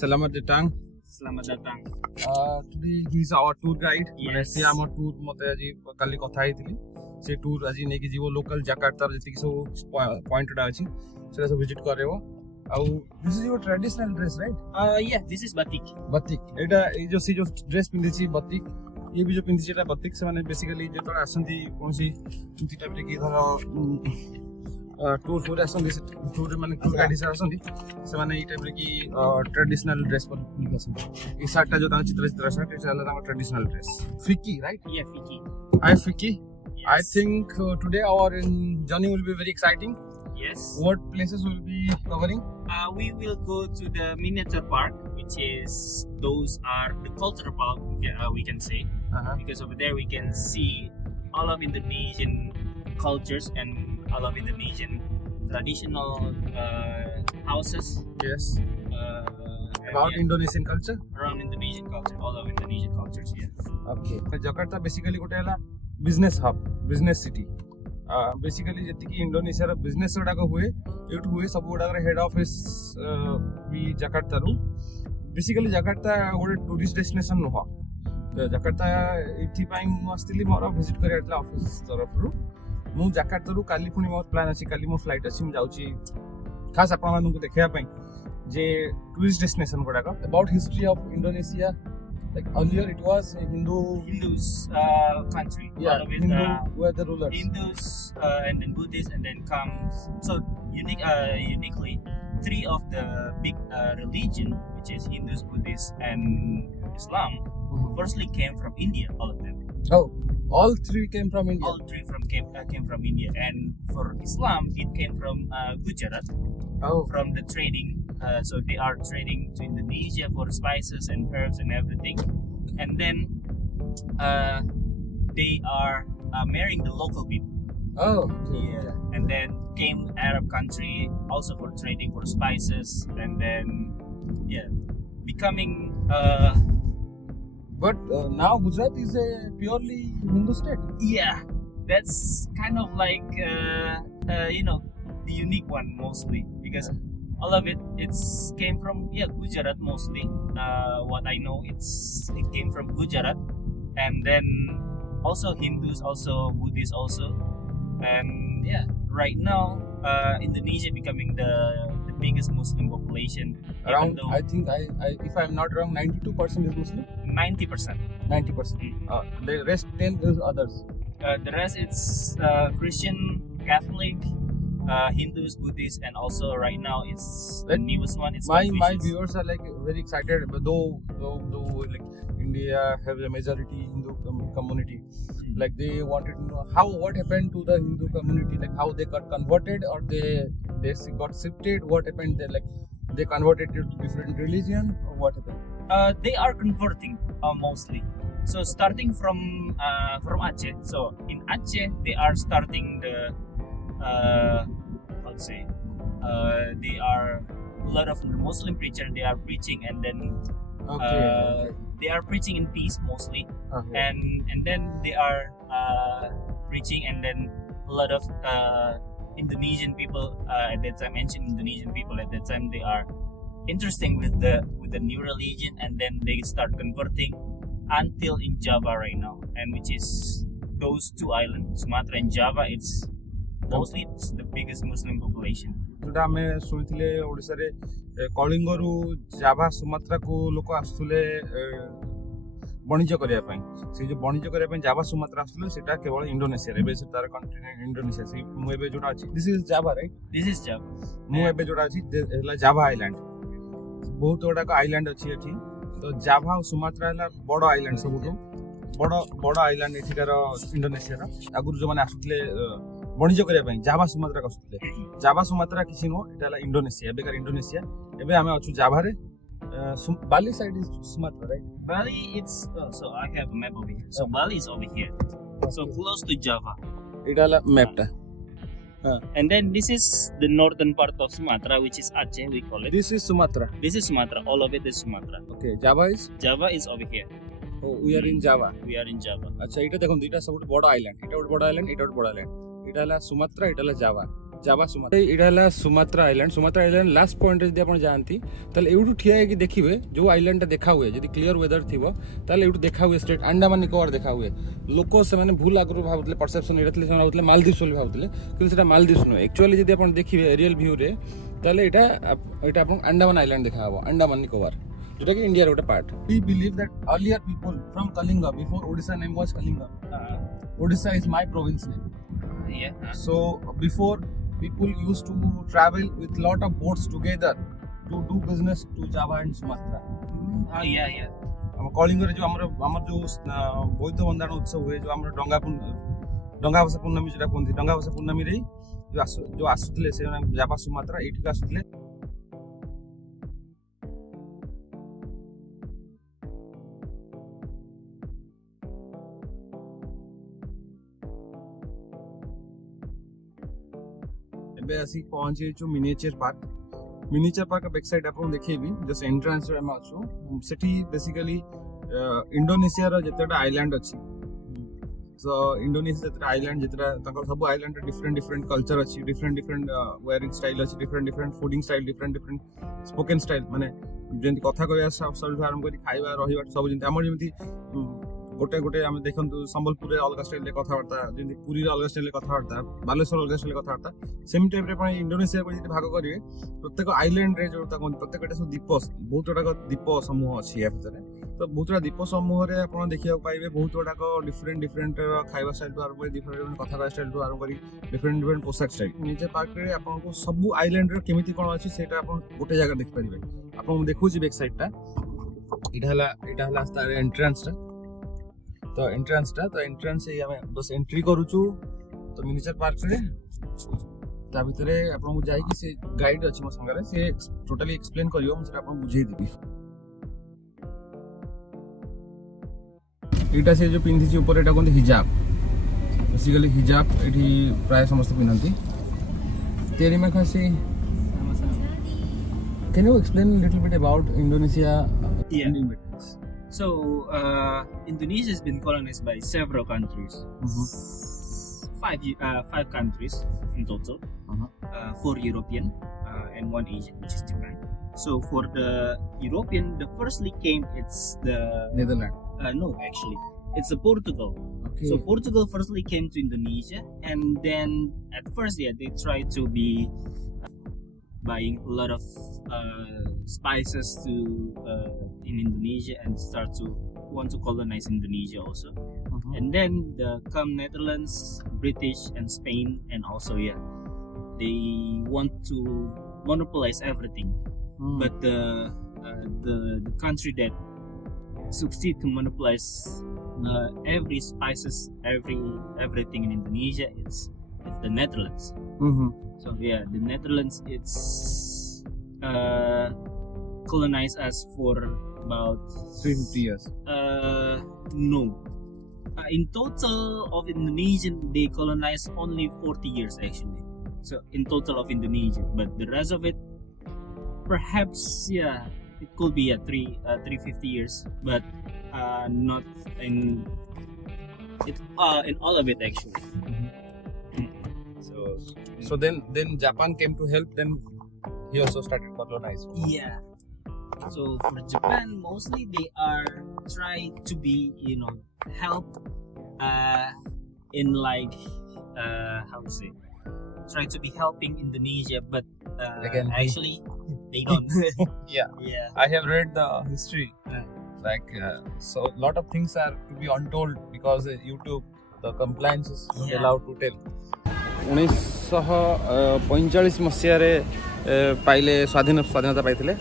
Selamat datang. Selamat datang. Today he is our tour guide. Yes. से आम tour मते आज काली कथा हेतिली से टूर आज नेकी जीवो लोकल जाकार्ता जति सब पॉइंट डा अछि सेटा सब विजिट करेबो आउ this is your traditional dress right Yeah, this is batik. बतिक एटा ए जो ड्रेस पिंदी छी बतिक ये भी जो पिंदी छी एटा बतिक से माने बेसिकली जे तोरा आसंती कोनसी इति टाइप रे की धर टूर फूर आसंती टूर माने टूर गाड़ी से आसंती से माने ई टाइप रे की ट्रेडिशनल ड्रेस पर निक आसंती ई शर्ट जो ता चित्र शर्ट इज ता ट्रेडिशनल ड्रेस फिकी right Yeah, Fiki. Hi Fiki. Yes. I think today our journey will be very exciting. Yes. What places will be covering? We will go to the miniature park, which is those are the cultural park we can say, because over there we can see all of Indonesian cultures and all of Indonesian traditional houses. Yes. And About Indonesian culture? around Indonesian culture, all of Indonesian cultures. Yeah. Okay. Jakarta basically गोटे हला business hub, business city. Basically जति Indonesia रो business गुडा को हुए eight हुए सब गुडा head office भी Jakarta रु basically Jakarta गोटे टूरिस्ट डेस्टिनेशन नुह तो जाकार्ता इथि पई मु आस्तिली मोर विजिट करियातला ऑफिस तरफ रु मु जाकार्ता रु काली पुनी मोर प्लान अछि काली मो फ्लाइट अछि मु जाउची खास आपन मानु को देखिया पई जे टूरिस्ट डेस्टिनेशन गुडा का about history of Indonesia like earlier it was a Hindus country. yeah Out of it, Hindu were the rulers Hindus and then Buddhists, and then comes so uniquely three of the big religion, which is Hindus, Buddhists, and Islam. Firstly came from India, all of them. oh all three came from India All three came from India, and for Islam it came from Gujarat, oh from the trading. So they are trading to Indonesia for spices and herbs and everything, and then they are marrying the local people. oh okay. Yeah, and then came Arab country also for trading for spices, and then becoming But now Gujarat is a purely Hindu state. that's kind of like the unique one mostly, because all of it came from Gujarat mostly. What I know it came from Gujarat, and then also Hindus, also Buddhists also, and right now Indonesia becoming the biggest Muslim population. Around I think I if I'm not wrong 92% is Muslim. 90%. 90%. The rest 10 is others. The rest it's Christian, Catholic, Hindus, Buddhists, and also right now it's the newest one. It's My Confucius. viewers are like very excited, but though like India have a majority Hindu community, like they wanted to know what happened to the Hindu community, like how they got converted or they got shifted. What happened? They converted to different religion or what happened? They are converting mostly. So starting from Aceh. So in Aceh they are starting the they are a lot of Muslim preachers. They are preaching, and then Okay. they are preaching in peace mostly, Okay. and then they are preaching, and then a lot of Indonesian people at that time, ancient Indonesian people at that time, they are interesting with the new religion, and then they start converting until in Java right now, and which is those two islands, Sumatra and Java. It's mostly the biggest Muslim population. जोटा आमे सुनिथिले ओडिसा रे कलिंगरु जाभा Sumatra को लोक आसुले वाणिज्य करिया पई से जो वाणिज्य करिया पई जाभा सुमात्रा आसुले सेटा केवल इंडोनेशिया रे बेस तार कंटिनेंट इंडोनेशिया से मु एबे जोटा अछि this is Java right This is Java. मु एबे जोटा अछि हला जाभा आइलैंड बहुत गोटा को आइलैंड अछि एठी तो जाभा और सुमात्रा हला बड़ आइलैंड सबुठो बड़ आइलैंड एठिकार इंडोनेशिया रा आगुर जो माने आसुले वाणिज्य करिया पई जाभा सुमात्रा कसुले जाभा सुमात्रा किछि नो एटाला इंडोनेशिया बेकार इंडोनेशिया एबे आमे अछु जाभा रे Bali side is Sumatra right Bali, it's so I have a map over here. So Bali is over here, so close to Java. एटाला मैप टा And then this is the northern part of Sumatra, which is Aceh, we call it. This is Sumatra This is Sumatra. All of it is Sumatra. Okay Java is Java is over here. We are in Java We are in Java. अच्छा एटा देखो एटा सब बड़ island एटा बड़ island एटा बड़ island एटा हला Sumatra एटा हला जाभा Java Sumatra एटा हला Sumatra island last point जदि आपण जानती ताले एउटू ठिया है कि देखिबे जो आइलैंड टा देखा हुए जदि क्लियर वेदर थिबो ताले एउटू देखा हुए स्टेट अंडमान निकोबार देखा हुए लोक से माने भूल आगु भाबुतले परसेप्शन एटातले से भाबुतले मालदीव्स बोली भाबुतले कि सेटा मालदीव्स नो एक्चुअली जदि आपण देखिबे एरियल व्यू रे ताले एटा आपण अंडमान आइलैंड देखा हबो अंडमान निकोबार जोटा कि इंडिया रे गोटे part we believe that earlier people from Kalinga before Odisha name was Kalinga Odisha is my province name so before people used to travel with lot of boats together to do business to Java and Sumatra. हम कलिंग रे जो हमर जो बोइतो बंदाण उत्सव हुए जो हमर डंगा भाषा पूर्णमी जेटा कोनथि डंगा भाषा पूर्णमी रे जो आसुतले से जावा सुमात्रा एठी आसुतले आसी पहुंचे जो मिनिएचर पार्क बैक साइड आपन देखिबी जस्ट एंट्रेंस रे हम आछो सेठी बेसिकली इंडोनेशिया रो जेतेटा आइलैंड अछि सो इंडोनेशिया जेतेटा आइलैंड जेतेटा तकर सब आइलैंड रे डिफरेंट कल्चर अछि डिफरेंट वेयरिंग स्टाइल अछि different fooding style different spoken style माने जेंति कथा कहया सब आरंभ करी खाइबा रहिबा सब जेंति हमर जेंति गोटे आम देखु संबलपुर अलग स्टाइल कथबार्ता जमी पुरी अलग स्टाइल कथबार्ता बालेश्वर अलग स्टाइल कथबार्ता सेम टाइप इंडोनेशिया को भाग करेंगे प्रत्येक आइलैंड रे जो प्रत्येक सब द्वीप बहुत गुड़ाक द्वीप समूह अच्छी या भितर तो बहुत गुड़ा द्वीप समूह में आप देखा पाइबे बहुत गुड़ाक डिफरेंट खाଇବା स्टाइल तो आरंभ डिफरेंट कथा स्टाइल तो आरंभ कर डिफरेंट पोशाक स्टाइल निजे पार्क रे आपको सब आइलैंड रे केमिति कोन अछि सेटा आप गोटे जगह देख पारिबे आपन देखु छी बैक साइड टा इटा हला तार एंट्रेंस टा तो एंट्रेंस से हमें बस एंट्री करूछु तो मिनिएचर पार्क रे ता भितरे आपन को जाई कि से गाइड अछि मो संगे से टोटली एक्सप्लेन करियो हम सेटा आपन बुझेई देबी एटा से जो पिंधी छि ऊपर एटा कोन हिजाब बेसिकली हिजाब एठी प्राय समस्त पिनंती तेरी में खासी can you explain little bit about Indonesia independence? So Indonesia has been colonized by several countries. Five countries in total. 4 European and 1 Asian, which is Japan. So for the European, the firstly came it's the Netherlands. No, actually, it's the Portugal. Okay. So Portugal firstly came to Indonesia, and then at first, they tried to be buying a lot of spices to in Indonesia and start to want to colonize Indonesia also. And then come Netherlands, British, and Spain, and also they want to monopolize everything. But the country that succeed to monopolize every spices, everything in Indonesia, it's the Netherlands. So the Netherlands it's colonized us for about 350 years. No. In total of Indonesian, they colonized only 40 years actually. So in total of Indonesia, but the rest of it, perhaps it could be 350 years, but not in all of it actually. So then Japan came to help. Then he also started colonizing. Yeah. So for Japan, mostly they are trying to be, help in like how to say, try to be helping Indonesia, but Again, actually they don't. Yeah. I have read the history. So a lot of things are to be untold because YouTube, the compliance is not allowed to tell. 1945 मसीह रे पाइले स्वाधीनता पाइथिले